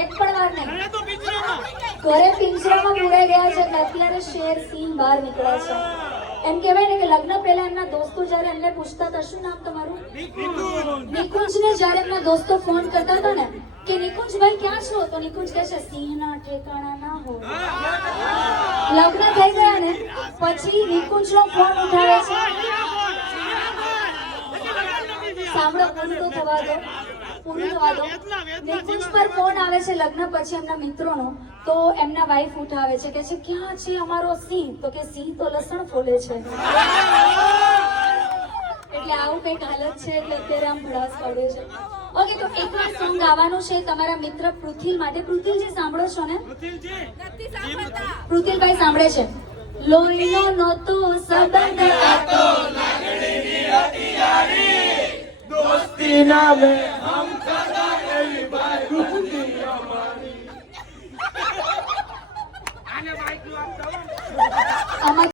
એક પણ વાર નહીં. ઘરે પિંજરામાં પૂરાઈ ગયા છે એટલે અત્યારે શેર સિંહ બહાર નીકળે છે. એમ કહેવાય ને કે લગ્ન પહેલા એમના દોસ્તો જ્યારે એમને પૂછતા હતા શું નામ તમારું, નિકુંજને જ્યારે એમના દોસ્તો ફોન કરતા હતા ને કે નિકુંજભાઈ ક્યાં છો, તો નિકુંજ કહે છે સિંહના ઠેકાણા ના હોય. લગ્ન થઈ ગયા ને પછી નિકુંજનો ફોન ઉઠાવે છે. સાંભળો, પૂરું તો થવા દો. નિકુંજ પર ફોન આવે છે લગ્ન પછી એમના મિત્રોનો, તો એમના વાઈફ ઉઠાવે છે કે છે ક્યાં છે અમારો સિંહ, તો કે સિંહ તો લસણ ફોલે છે. એટલે આવું કઈક હાલત છે એટલે અત્યારે આમ ભડાસ પડે છે. ઓકે, તો એકવાર સોંગ ગાવાનું છે તમારા મિત્ર પૃથિલ માટે. પૃથિલજી સાંભળો છો ને? પૃથિલભાઈ સાંભળે છે. લોહીનો નહોતો સંબંધ હતો, લાગણીની હતી યારી, દોસ્તી નામે હમ કદા એવી બાઈ અમારી. આને બાઈક નું આમ